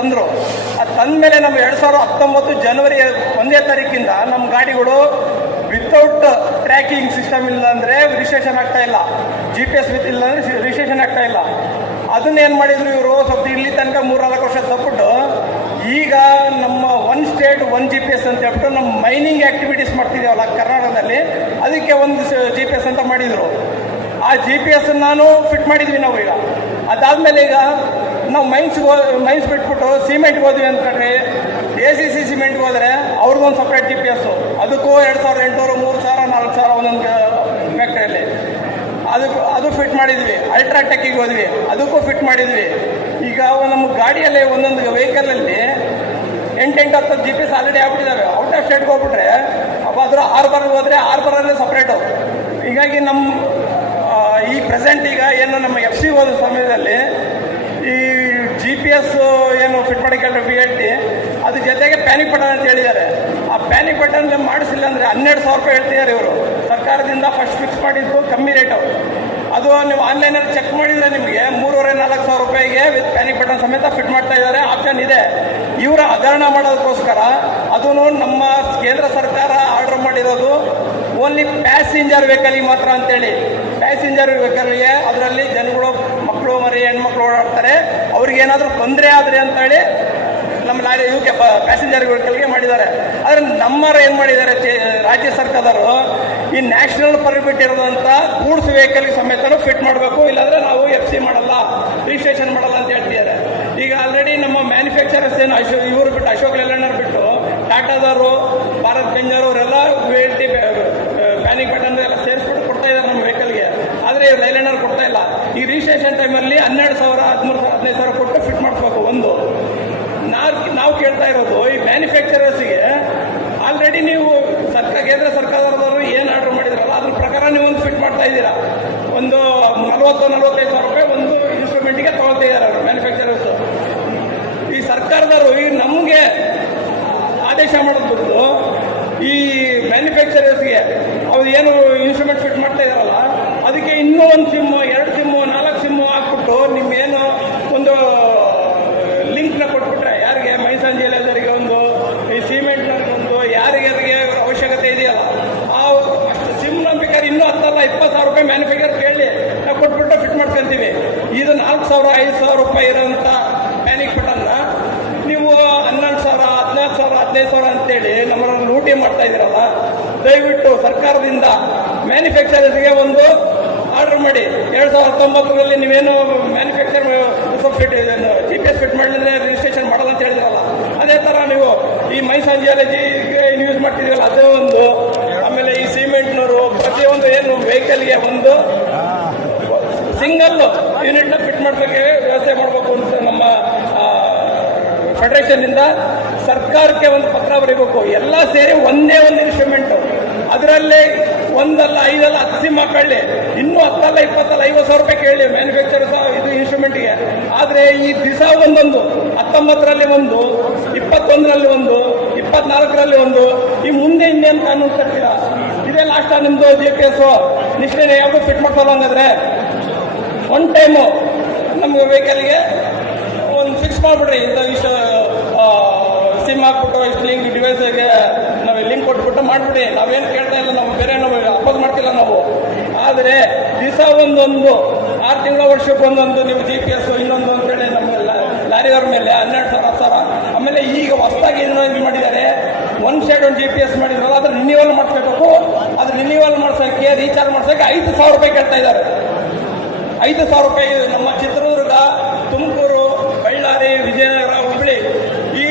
ತಂದರು. ಅದು ತಂದ ಮೇಲೆ ನಮ್ಮ 2019 ಜನವರಿ 1ನೇ ತಾರೀಕಿಂದ ನಮ್ಮ ಗಾಡಿಗಳು ವಿತೌಟ್ ಟ್ರ್ಯಾಕಿಂಗ್ ಸಿಸ್ಟಮ್ ಇಲ್ಲ ಅಂದರೆ ರಿಜಿಸ್ಟ್ರೇಷನ್ ಆಗ್ತಾ ಇಲ್ಲ, GPS ಇಲ್ಲ ಅಂದರೆ ರಿಜಿಸ್ಟ್ರೇಷನ್ ಆಗ್ತಾ ಇಲ್ಲ. ಅದನ್ನೇನು ಮಾಡಿದ್ರು ಇವರು ಸ್ವಲ್ಪ ಇಲ್ಲಿ ತನಕ 3-4 ವರ್ಷ ತಪ್ಪಿಟ್ಟು ಈಗ ನಮ್ಮ ಒನ್ ಸ್ಟೇಟ್ ಒನ್ GPS ಅಂತ ಹೇಳ್ಬಿಟ್ಟು ನಮ್ಮ ಮೈನಿಂಗ್ ಆಕ್ಟಿವಿಟೀಸ್ ಮಾಡ್ತಿದ್ದೀವಲ್ಲ ಕರ್ನಾಟಕದಲ್ಲಿ, ಅದಕ್ಕೆ ಒಂದು GPS ಅಂತ ಮಾಡಿದರು. ಆ GPS ನಾನು ಫಿಟ್ ಮಾಡಿದ್ವಿ ನಾವು. ಈಗ ಅದಾದಮೇಲೆ ಈಗ ನಾವು ಮೈನ್ಸ್ ಬಿಟ್ಬಿಟ್ಟು ಸಿಮೆಂಟ್ಗೆ ಹೋದ್ವಿ ಅಂದ್ಕೊಂಡ್ರೆ ACC ಸಿಮೆಂಟ್ಗೆ ಹೋದರೆ ಅವ್ರಿಗೊಂದು ಸಪ್ರೇಟ್ GPS, ಅದಕ್ಕೂ 2800, 3000, 4000 ಒಂದೊಂದು ಫ್ಯಾಕ್ಟ್ರಿಯಲ್ಲಿ ಅದು ಫಿಟ್ ಮಾಡಿದ್ವಿ. ಅಲ್ಟ್ರಾಟೆಕ್ಕಿಗೆ ಹೋದ್ವಿ, ಅದಕ್ಕೂ ಫಿಟ್ ಮಾಡಿದ್ವಿ. ಈಗ ನಮ್ಮ ಗಾಡಿಯಲ್ಲಿ ಒಂದೊಂದು ವೆಹಿಕಲಲ್ಲಿ 8-10 GPS ಆಲ್ರೆಡಿ ಆಗ್ಬಿಟ್ಟಿದ್ದಾವೆ. ಔಟ್ ಆಫ್ ಸ್ಟೇಟ್ಗೆ ಹೋಗ್ಬಿಟ್ರೆ ಅದ್ರ ಹಾರ್ಬರ್ಗೆ ಹೋದರೆ ಹಾರ್ಬರಲ್ಲೇ ಸಪ್ರೇಟು. ಹೀಗಾಗಿ ನಮ್ಮ ಈ ಪ್ರೆಸೆಂಟ್ ಈಗ ಏನು ನಮ್ಮ FC ಹೋದ ಸಮಯದಲ್ಲಿ ಈ GPS ಏನು ಫಿಟ್ ಮಾಡಿ ಕೇಳಿದ್ರೆ BLT ಅದ್ರ ಜೊತೆಗೆ ಪ್ಯಾನಿಕ್ ಬಟನ್ ಅಂತ ಹೇಳಿದ್ದಾರೆ. ಆ ಪ್ಯಾನಿಕ್ ಬಟನ್ ಮಾಡಿಸಿಲ್ಲ ಅಂದರೆ 12,000 ರೂಪಾಯಿ ಹೇಳ್ತಿದ್ದಾರೆ ಇವರು. ಸರ್ಕಾರದಿಂದ ಫಸ್ಟ್ ಫಿಕ್ಸ್ ಮಾಡಿದ್ದು ಕಮ್ಮಿ ರೇಟು. ಅದು ನೀವು ಆನ್ಲೈನಲ್ಲಿ ಚೆಕ್ ಮಾಡಿದರೆ ನಿಮಗೆ 3,500-4,000 ರೂಪಾಯಿಗೆ ವಿತ್ ಪ್ಯಾನಿಕ್ ಬಟನ್ ಸಮೇತ ಫಿಟ್ ಮಾಡ್ತಾ ಇದ್ದಾರೆ. ಆಪ್ಷನ್ ಇದೆ. ಇವರ ಹಗರಣ ಮಾಡೋದಕ್ಕೋಸ್ಕರ ಅದನ್ನು ನಮ್ಮ ಕೇಂದ್ರ ಸರ್ಕಾರ ಆರ್ಡರ್ ಮಾಡಿರೋದು ಓನ್ಲಿ ಪ್ಯಾಸೆಂಜರ್ ವೆಹಿಕಲ್ಗೆ ಮಾತ್ರ ಅಂತೇಳಿ. ಪ್ಯಾಸೆಂಜರ್ ವೆಹಿಕಲ್ಗೆ ಅದರಲ್ಲಿ ಜನಗಳು ಮಕ್ಕಳು ಮರಿ ಹೆಣ್ಮಕ್ಳು ಓಡಾಡ್ತಾರೆ, ಅವ್ರಿಗೇನಾದರೂ ತೊಂದರೆ ಆದರೆ ಅಂತೇಳಿ ನಮ್ಮ ಲಾರಿ ಇವಕ್ಕೆ ಪ್ಯಾಸೆಂಜರ್ ವೆಹಿಕಲ್ಗೆ ಮಾಡಿದ್ದಾರೆ. ಆದರೆ ನಮ್ಮರು ಏನು ಮಾಡಿದ್ದಾರೆ ರಾಜ್ಯ ಸರ್ಕಾರದವರು ಈ ನ್ಯಾಷನಲ್ ಪರ್ಮಿಟ್ ಇರೋದಂಥ ಗೂಡ್ಸ್ ವೆಹಿಕಲ್ಗೆ ಸಮೇತ ಫಿಟ್ ಮಾಡಬೇಕು, ಇಲ್ಲಾಂದರೆ ನಾವು FC ಮಾಡಲ್ಲ, ರಿಜಿಸ್ಟ್ರೇಷನ್ ಮಾಡಲ್ಲ ಅಂತ ಹೇಳ್ತಿದ್ದಾರೆ. ಈಗ ಆಲ್ರೆಡಿ ನಮ್ಮ ಮ್ಯಾನುಫ್ಯಾಕ್ಚರರ್ಸ್ ಏನು ಇವರು ಬಿಟ್ಟು ಅಶೋಕ್ ಲೇಲ್ಯಾಂಡ್ ಬಿಟ್ಟು ಟಾಟಾದವರು, ಭಾರತ್ ಬೆಂಜರ್ ಅವರೆಲ್ಲ BLT ಪ್ಯಾನಿಕ್ ಬಟನ್ ಎಲ್ಲ ಸೇರಿಸ್ಬಿಟ್ಟು ಕೊಡ್ತಾ ಇದ್ದಾರೆ ನಮ್ಮ ವೆಹಿಕಲ್ಗೆ. ಆದರೆ ಲೈಲ್ಯಾಂಡರ್ ಕೊಡ್ತಾ ಇಲ್ಲ. ಈ ರಿಜಿಸ್ಟ್ರೇಷನ್ ಟೈಮಲ್ಲಿ 12,000, 13,000, 15,000 ಕೊಟ್ಟು ಫಿಟ್ ಮಾಡಿಸ್ಬೇಕು. ಒಂದು ನಾವು ಕೇಳ್ತಾ ಇರೋದು ಈ ಮ್ಯಾನುಫ್ಯಾಕ್ಚರರ್ಸ್ಗೆ ಆಲ್ರೆಡಿ ನೀವು ಕೇಂದ್ರ ಸರ್ಕಾರದವರು ಏನು ಆರ್ಡರ್ ಮಾಡಿದ್ರಲ್ಲ ಅದ್ರ ಪ್ರಕಾರ ನೀವು ಒಂದು ಫಿಟ್ ಮಾಡ್ತಾ ಇದ್ದೀರಾ. ಒಂದು 40-45,000 ರೂಪಾಯಿ ಒಂದು ಇನ್ಸ್ಟ್ರೂಮೆಂಟಿಗೆ ತಗೊಳ್ತಾ ಇದ್ದಾರೆ ಅವರು ಮ್ಯಾನುಫ್ಯಾಕ್ಚರರ್ಸ್. ಈ ಸರ್ಕಾರದವರು ಈಗ ನಮಗೆ ಆದೇಶ ಮಾಡೋದು ಈ ಮ್ಯಾನುಫ್ಯಾಕ್ಚರರ್ಸ್ಗೆ ಅವ್ರು ಏನು ಇನ್ಸ್ಟ್ರೂಮೆಂಟ್ ಫಿಟ್ ಮಾಡ್ತಾ ಇದಾರಲ್ಲ ಅದಕ್ಕೆ ಇನ್ನೂ 1 ಸಿಮ್ಮು 2 ಸಿಮ್ಮು 4 ಸಿಮ್ಮು ಹಾಕ್ಬಿಟ್ಟು ನಿಮ್ಮೇನು ಒಂದು ಲಿಂಕ್ನ ಕೊಟ್ಬಿಟ್ರೆ ಯಾರಿಗೆ ಮೈಸಂಜೆಲ್ಲರಿಗೆ ಒಂದು ಈ ಸಿಮೆಂಟ್ನವ್ರಿಗೆ ಒಂದು ಯಾರಿಗಾರಿಗೆ ಅವಶ್ಯಕತೆ ಇದೆಯಲ್ಲ ಅಷ್ಟು ಸಿಮ್ ನಂಬಿಕೆ ಇನ್ನೂ 10,000-20,000 ರೂಪಾಯಿ ಮ್ಯಾನುಫ್ಯಾಕ್ಚರ್ ಕೇಳಿ ನಾವು ಕೊಟ್ಬಿಟ್ಟು ಫಿಟ್ ಮಾಡ್ಕೊಂತೀವಿ. ಇದು 4,000-5,000 ರೂಪಾಯಿ ಇರೋಂಥ ಪ್ಯಾನಿಕ್ ಬಟನ್ನ ನೀವು 11,000, 14,000, 15,000 ಅಂತೇಳಿ ನಮ್ಮನ್ನು ಲೂಟಿ ಮಾಡ್ತಾ ಇದ್ದೀರಲ್ಲ. ದಯವಿಟ್ಟು ಸರ್ಕಾರದಿಂದ ಮ್ಯಾನುಫ್ಯಾಕ್ಚರರ್ಸ್ಗೆ ಒಂದು ಆರ್ಡರ್ ಮಾಡಿ. 2019ರಲ್ಲಿ ನೀವೇನು ಮ್ಯಾನುಫ್ಯಾಕ್ಚರ್ GPS ಫಿಟ್ ಮಾಡಿದ್ರೆ ರಿಜಿಸ್ಟ್ರೇಷನ್ ಮಾಡಲ್ಲ ಅಂತ ಹೇಳಿದ್ರಲ್ಲ, ಅದೇ ಥರ ನೀವು ಈ ಮೈಸಂಜಿಯಾಲಜಿಗೆ ಯೂಸ್ ಮಾಡ್ತಿದ್ದೀರಲ್ಲ ಅದೇ ಒಂದು. ಆಮೇಲೆ ಈ ಸಿಮೆಂಟ್ನವರು ಪ್ರತಿಯೊಂದು ಏನು ವೆಹಿಕಲ್ಗೆ ಒಂದು ಸಿಂಗಲ್ ಯೂನಿಟ್ನ ಫಿಟ್ ಮಾಡೋಕ್ಕೆ ವ್ಯವಸ್ಥೆ ಮಾಡಬೇಕು ಅಂತ ನಮ್ಮ ಫೆಡರೇಷನ್ನಿಂದ ಸರ್ಕಾರಕ್ಕೆ ಒಂದು ಪತ್ರ ಬರೀಬೇಕು. ಎಲ್ಲ ಸೇರಿ ಒಂದೇ ಒಂದು ಇನ್ಸ್ಟ್ರೂಮೆಂಟು, ಅದರಲ್ಲೇ 1 ಅಲ್ಲ 5 ಅಲ್ಲ 10 ಸಿಮ್ ಹಾಕೊಳ್ಳಿ, ಇನ್ನೂ 10 ಅಲ್ಲ 20 ಅಲ್ಲ 50,000 ರೂಪಾಯಿ ಕೇಳಿ ಮ್ಯಾನುಫ್ಯಾಕ್ಚರ್ಸ್ ಇದು ಇನ್ಸ್ಟ್ರೂಮೆಂಟ್ಗೆ. ಆದರೆ ಈ ದಿವಸ ಒಂದೊಂದು 19ರಲ್ಲಿ ಒಂದು, 21ರಲ್ಲಿ ಒಂದು, 24ರಲ್ಲಿ ಒಂದು, ಈ ಮುಂದೆ ಇನ್ನೇನು ಕಾನೂನು ತರ್ತೀರಾ? ಇದೇ ಲಾಸ್ಟ್ ನಿಮ್ಮದು GPS ನಿಷ್ಠೆನೆ ಯಾವುದು ಫಿಟ್ ಮಾಡ್ಕೊಳ್ಳೋ ಹಂಗಾದ್ರೆ ಒನ್ ಟೈಮು ನಮ್ಮ ವೆಹಿಕಲ್ಗೆ ಒಂದು ಫಿಕ್ಸ್ ಮಾಡಿಬಿಡ್ರಿ. ಇಷ್ಟು ಸಿಮ್ ಹಾಕ್ಬಿಟ್ಟು ಇಷ್ಟು ಲಿಂಕ್ ಡಿವೈಸ್ಗೆ ನಾವು ಲಿಂಕ್ ಕೊಟ್ಬಿಟ್ಟು ಮಾಡಿಬಿಡಿ. ನಾವೇನು ಕೇಳ್ತಾ ಇಲ್ಲ, ನಾವು ಬೇರೆ ನಾವು ಅಪೋಸ್ ಮಾಡ್ತಿಲ್ಲ ನಾವು. ಆದರೆ ದಿವಸ ಒಂದೊಂದು 6 ತಿಂಗಳ ವರ್ಷಕ್ಕೆ ಒಂದೊಂದು ನೀವು GPS ಇನ್ನೊಂದು ಅಂತೇಳಿ ನಮ್ಮ ಲಾರಿಯವ್ರ ಮೇಲೆ 12,000, 10,000. ಆಮೇಲೆ ಈಗ ಹೊಸದಾಗಿ ಏನು ಮಾಡಿದ್ದಾರೆ, ಒಂದು ಸೈಡ್ ಒಂದು GPS ಮಾಡಿದ್ರಲ್ಲ ಅದ್ರ ರಿನ್ಯೂವಲ್ ಮಾಡಿಸ್ಬೇಕು. ಅದು ರಿನ್ಯೂವಲ್ ಮಾಡ್ಸೋಕ್ಕೆ ರೀಚಾರ್ಜ್ ಮಾಡ್ಸೋಕ್ಕೆ 5,000 ರೂಪಾಯಿ ಕೇಳ್ತಾ ಇದ್ದಾರೆ. 5,000 ರೂಪಾಯಿ ನಮ್ಮ ಚಿತ್ರದುರ್ಗ, ತುಮಕೂರು, ಬಳ್ಳಾರಿ, ವಿಜಯನಗರ, ಹುಬ್ಬಳ್ಳಿ ಈ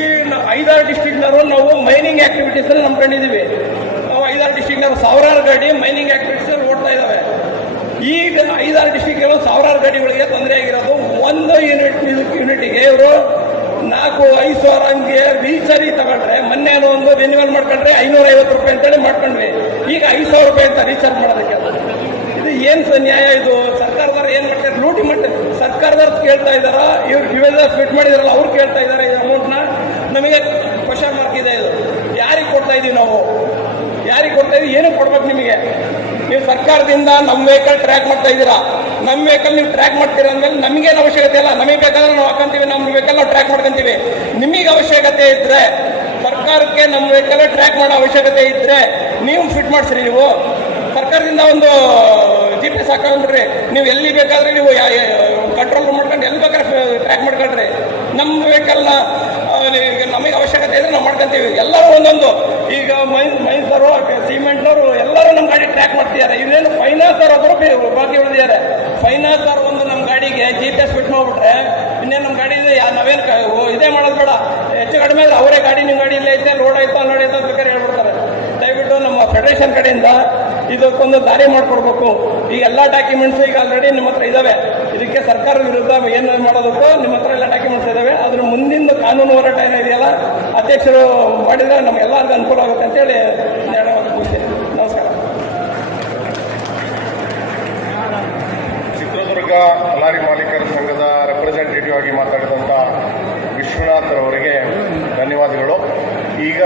5-6 ಡಿಸ್ಟ್ರಿಕ್ಟ್ನವರು ನಾವು ಮೈನಿಂಗ್ ಆಕ್ಟಿವಿಟೀಸಲ್ಲಿ ನಂಬ್ಕೊಂಡಿದ್ದೀವಿ. ನಾವು 5-6 ಡಿಸ್ಟ್ರಿಕ್ಟ್ನವರು ಸಾವಿರಾರು ಗಾಡಿ ಮೈನಿಂಗ್ ಆಕ್ಟಿವಿಟೀಸಲ್ಲಿ ಓಡ್ತಾ ಇದ್ದಾವೆ. ಈಗ 5-6 ಡಿಸ್ಟ್ರಿಕ್ಟ್ಗಳು ಸಾವಿರಾರು ಗಾಡಿಗಳಿಗೆ ತೊಂದರೆ ಆಗಿರೋದು. ಒಂದು ಯೂನಿಟಿಗೆ ಇವರು 4-5,000 ಹಂಗೆ ರೀಚಾರ್ಜ್ ತಗೊಂಡ್ರೆ, ಮೊನ್ನೆ ಒಂದು ರಿನ್ಯೂವಲ್ ಮಾಡ್ಕೊಂಡ್ರೆ 550 ರೂಪಾಯಿ ಅಂತೇಳಿ ಮಾಡ್ಕೊಂಡ್ವಿ. ಈಗ 5,000 ರೂಪಾಯಿ ಅಂತ ರೀಚಾರ್ಜ್ ಮಾಡೋದಕ್ಕೆ. ಇದು ಏನು ನ್ಯಾಯ? ಇದು ಸರ್ಕಾರದವ್ರು ಏನು ಮಾಡ್ತಾರೆ? ಲೂಟಿ ಮಾಡ್ತಾರೆ. ಸರ್ಕಾರದವ್ರು ಕೇಳ್ತಾ ಇದ್ದಾರಾ, ಇವ್ರು ಡಿವೈಸರ್ಸ್ ಫಿಟ್ ಮಾಡಿದಾರಲ್ಲ ಅವ್ರು ಕೇಳ್ತಾ ಇದ್ದಾರೆ ಈ ಅಮೌಂಟ್ನ. ನಮಗೆ ಕ್ವಶನ್ ಮಾರ್ಕ್ ಇದೆ. ಇದು ಯಾರಿಗೆ ಕೊಡ್ತಾ ಇದೀವಿ ನಾವು? ಯಾರಿಗೆ ಕೊಡ್ತಾ ಇದೀವಿ? ಏನಕ್ಕೆ ಕೊಡ್ಬೇಕು ನಿಮಗೆ? ನೀವು ಸರ್ಕಾರದಿಂದ ನಮ್ಮ ವೆಹಿಕಲ್ ಟ್ರ್ಯಾಕ್ ಮಾಡ್ತಾ ಇದ್ದೀರಾ. ನಮ್ಮ ವೆಹಿಕಲ್ ನೀವು ಟ್ರ್ಯಾಕ್ ಮಾಡ್ತೀರಾ ಅಂದಮೇಲೆ ನಮಗೇನು ಅವಶ್ಯಕತೆ ಇಲ್ಲ. ನಮಗೆ ಬೇಕಾದ್ರೆ ನಾವು ಹಾಕೊಂತೀವಿ, ನಮ್ಮ ವೆಹಿಕಲ್ ನಾವು ಟ್ರ್ಯಾಕ್ ಮಾಡ್ಕೊಂತೀವಿ. ನಿಮಗೆ ಅವಶ್ಯಕತೆ ಇದ್ರೆ ಸರ್ಕಾರಕ್ಕೆ ನಮ್ಮ ವೆಹಿಕಲ್ ಟ್ರ್ಯಾಕ್ ಮಾಡೋ ಅವಶ್ಯಕತೆ ಇದ್ರೆ ನೀವು ಫಿಟ್ ಮಾಡಿಸ್ರಿ. ನೀವು ಸರ್ಕಾರದಿಂದ ಒಂದು GPS ಹಾಕೊಂಡ್ರಿ, ನೀವು ಎಲ್ಲಿ ಬೇಕಾದ್ರೆ ನೀವು ಕಂಟ್ರೋಲ್ ಮಾಡ್ಕೊಂಡು ಎಲ್ಲಿ ಬೇಕಾದ್ರೆ ಟ್ರ್ಯಾಕ್ ಮಾಡ್ಕೊಂಡ್ರಿ. ನಮ್ಮ ವೆಹಿಕಲ್ನ ನಮಗೆ ಅವಶ್ಯಕತೆ ಇದ್ರೆ ನಾವು ಮಾಡ್ಕೊಂತೀವಿ. ಎಲ್ಲರೂ ಒಂದೊಂದು ಈಗ ಮೈನ್ಸರು ಸಿಮೆಂಟ್ನವರು ಎಲ್ಲರೂ ನಮ್ಮ ಗಾಡಿ ಟ್ರ್ಯಾಕ್ ಮಾಡ್ತಿದ್ದಾರೆ. ಇದೇನು ಫೈನಾನ್ಸ್ ಅವರು ಬಾಕಿ ಉಳಿದಿದ್ದಾರೆ. ಫೈನಾನ್ಸ್ ಅವರು ಒಂದು ನಮ್ಮ ಗಾಡಿಗೆ GPS ಫಿಟ್ ಮಾಡ್ಬಿಟ್ರೆ ಇನ್ನೇನು ನಮ್ಮ ಗಾಡಿ ನಾವೇನು ಇದೇ ಮಾಡೋದು ಬೇಡ. ಹೆಚ್ಚು ಕಡಿಮೆ ಆದರೆ ಅವರೇ ಗಾಡಿ ನಿಮ್ಮ ಗಾಡಿ ಇಲ್ಲೇ ಐತೆ, ಲೋಡ್ ಆಯ್ತಾ ನೋಡಿ ಅಂತ ಬೇಕಾದ್ರೆ ಹೇಳ್ಬಿಡ್ತಾರೆ. ದಯವಿಟ್ಟು ನಮ್ಮ ಫೆಡರೇಷನ್ ಕಡೆಯಿಂದ ಇದಕ್ಕೊಂದು ದಾರಿ ಮಾಡಿಕೊಡ್ಬೇಕು. ಈ ಎಲ್ಲ ಡಾಕ್ಯುಮೆಂಟ್ಸ್ ಈಗ ಆಲ್ರೆಡಿ ನಿಮ್ಮ ಹತ್ರ ಇದಾವೆ. ಇದಕ್ಕೆ ಸರ್ಕಾರದ ವಿರುದ್ಧ ಏನು ಮಾಡೋದಕ್ಕೂ ನಿಮ್ಮ ಹತ್ರ ಎಲ್ಲ ಡಾಕ್ಯುಮೆಂಟ್ಸ್ ಇದಾವೆ. ಅದ್ರ ಮುಂದಿನ ಕಾನೂನು ಹೋರಾಟ ಏನಿದೆಯಲ್ಲ ಅಧ್ಯಕ್ಷರು ಮಾಡಿದ್ರೆ ನಮಗೆಲ್ಲರಿಗೂ ಅನುಕೂಲ ಆಗುತ್ತೆ ಅಂತೇಳಿ ಮುಗಿಸ್ತೀನಿ. ನಮಸ್ಕಾರ. ಚಿತ್ರದುರ್ಗ ಲಾರಿ ಮಾಲೀಕರ ಸಂಘದ ರೆಪ್ರೆಸೆಂಟೇಟಿವ್ ಆಗಿ ಮಾತಾಡಿದಂಥ ವಿಶ್ವನಾಥ್ ಅವರಿಗೆ ಧನ್ಯವಾದಗಳು. ಈಗ